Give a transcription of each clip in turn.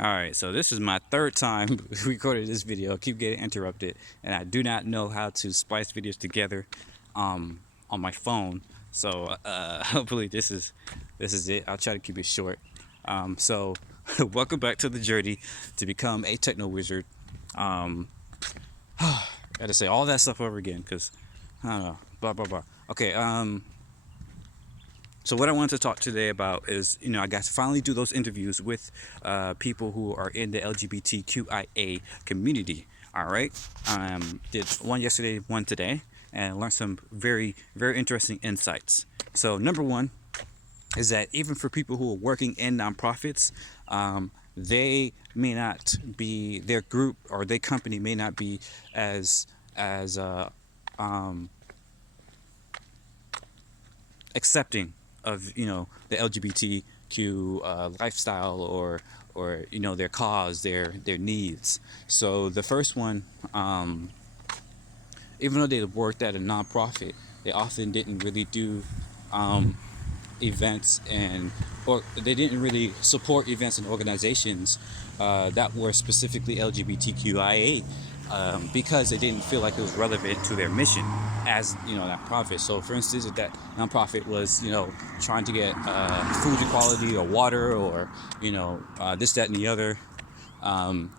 Alright, so this is my third time recording this video. I keep getting interrupted, and I do not know how to splice videos together on my phone. So hopefully this is it. I'll try to keep it short. So welcome back to the journey to become a techno wizard. Um, Gotta say all that stuff over again because I don't know. Blah blah blah. Okay. So what I wanted to talk today about is, I got to finally do those interviews with people who are in the LGBTQIA community. All right, did one yesterday, one today, and learned some very, very interesting insights. So number one is that even for people who are working in nonprofits, they may not be their group or their company may not be as um, accepting of the LGBTQ lifestyle or their cause, their needs. So the first one, even though they worked at a nonprofit, they often didn't really do um, events or they didn't really support events and organizations that were specifically LGBTQIA because they didn't feel like it was relevant to their mission as that profit. So, for instance, if that nonprofit was trying to get food equality or water or this, that, and the other, um,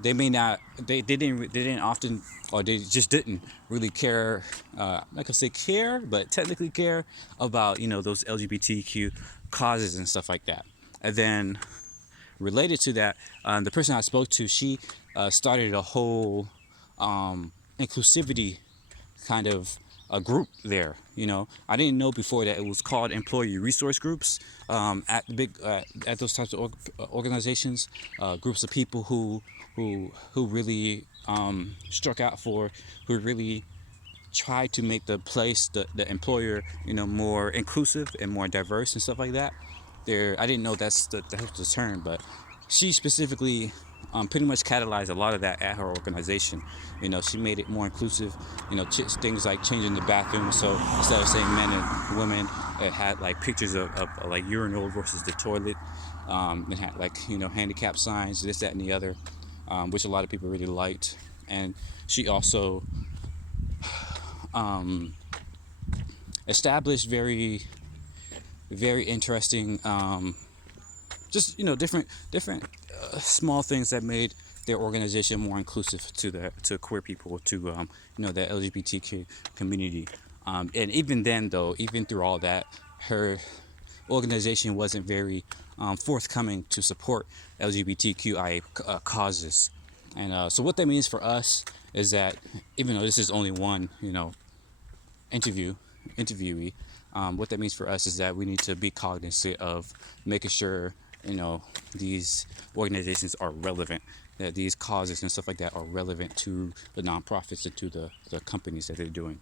they didn't often, or they just didn't really care, like I say care, but technically care about those LGBTQ causes and stuff like that. And then related to that, the person I spoke to, she started a whole inclusivity kind of a group there. I didn't know before that it was called employee resource groups at the big at those types of organizations, groups of people who really struck out for, who really tried to make the employer more inclusive and more diverse and stuff like that. I didn't know that's the term, but she specifically pretty much catalyzed a lot of that at her organization. She made it more inclusive. Things like changing the bathroom. So instead of saying men and women, it had like pictures of like urinal versus the toilet. It had like handicap signs, this, that, and the other, which a lot of people really liked. And she also um, established very, very interesting, just different small things that made their organization more inclusive to queer people, to the LGBTQ community. And even then, though, even through all that, her organization wasn't very forthcoming to support LGBTQIA causes. And so what that means for us is that even though this is only one, interview interviewee, what that means for us is that we need to be cognizant of making sure these organizations are relevant, that these causes and stuff like that are relevant to the nonprofits and to the companies that they're doing.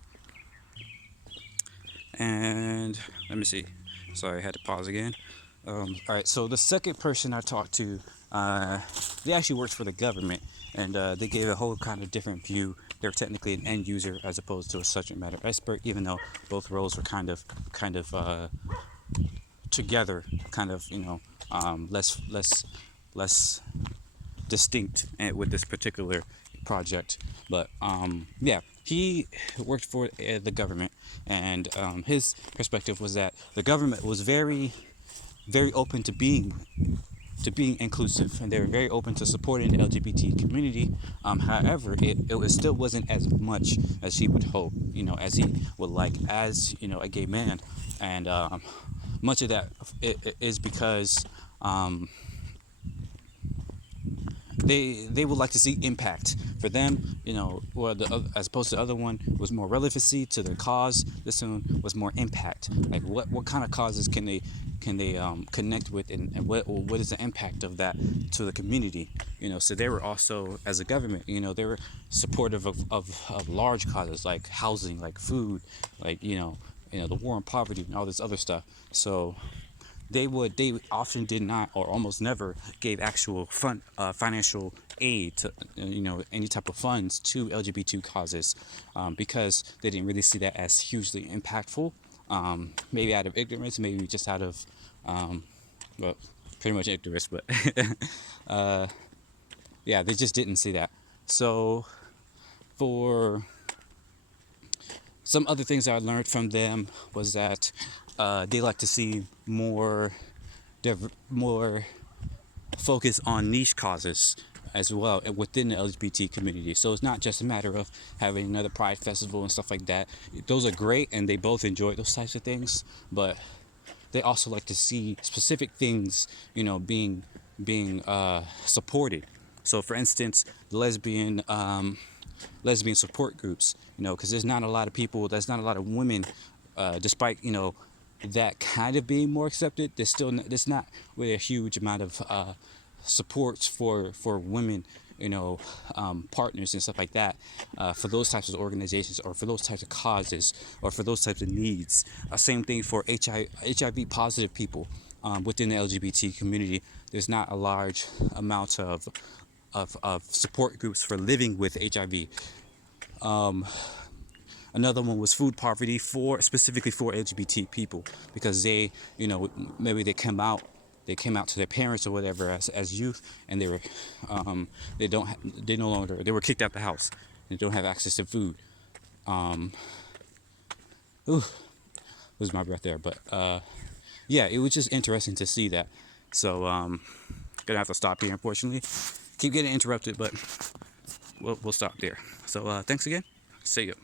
And let me see. Sorry, I had to pause again. All right, so the second person I talked to, they actually worked for the government, and they gave a whole kind of different view. They're technically an end user as opposed to a subject matter expert, even though both roles were kind of together, kind of less distinct with this particular project. But yeah, he worked for the government, and his perspective was that the government was very, very open to being inclusive, and they were very open to supporting the LGBT community. However, it still wasn't as much as he would hope, as he would like, as a gay man, and much of that is because they would like to see impact for them, or as opposed to the other one was more relevancy to their cause. This one was more impact. Like what kind of causes can they connect with, and what is the impact of that to the community? So they were also, as a government, they were supportive of large causes like housing, like food, like the war on poverty and all this other stuff. So they often did not, or almost never gave actual financial aid to any type of funds to LGBT causes, because they didn't really see that as hugely impactful. Maybe out of ignorance, maybe just out of well, pretty much ignorance, but yeah, they just didn't see that. So for some other things I learned from them was that they like to see more focus on niche causes as well within the LGBT community. So it's not just a matter of having another Pride festival and stuff like that. Those are great, and they both enjoy those types of things. But they also like to see specific things, being supported. So, for instance, lesbian support groups, because there's not a lot of people, there's not a lot of women, despite that kind of being more accepted. There's not really a huge amount of supports for women, partners and stuff like that, for those types of organizations or for those types of causes or for those types of needs. Same thing for HIV positive people within the LGBT community. There's not a large amount of support groups for living with HIV. Another one was food poverty specifically for LGBT people, because maybe they came out to their parents or whatever as youth, and they were they no longer, they were kicked out the house and don't have access to food. Lose my breath there, but yeah, it was just interesting to see that. So gonna have to stop here, unfortunately. Keep getting interrupted, but we'll stop there. So thanks again. See you.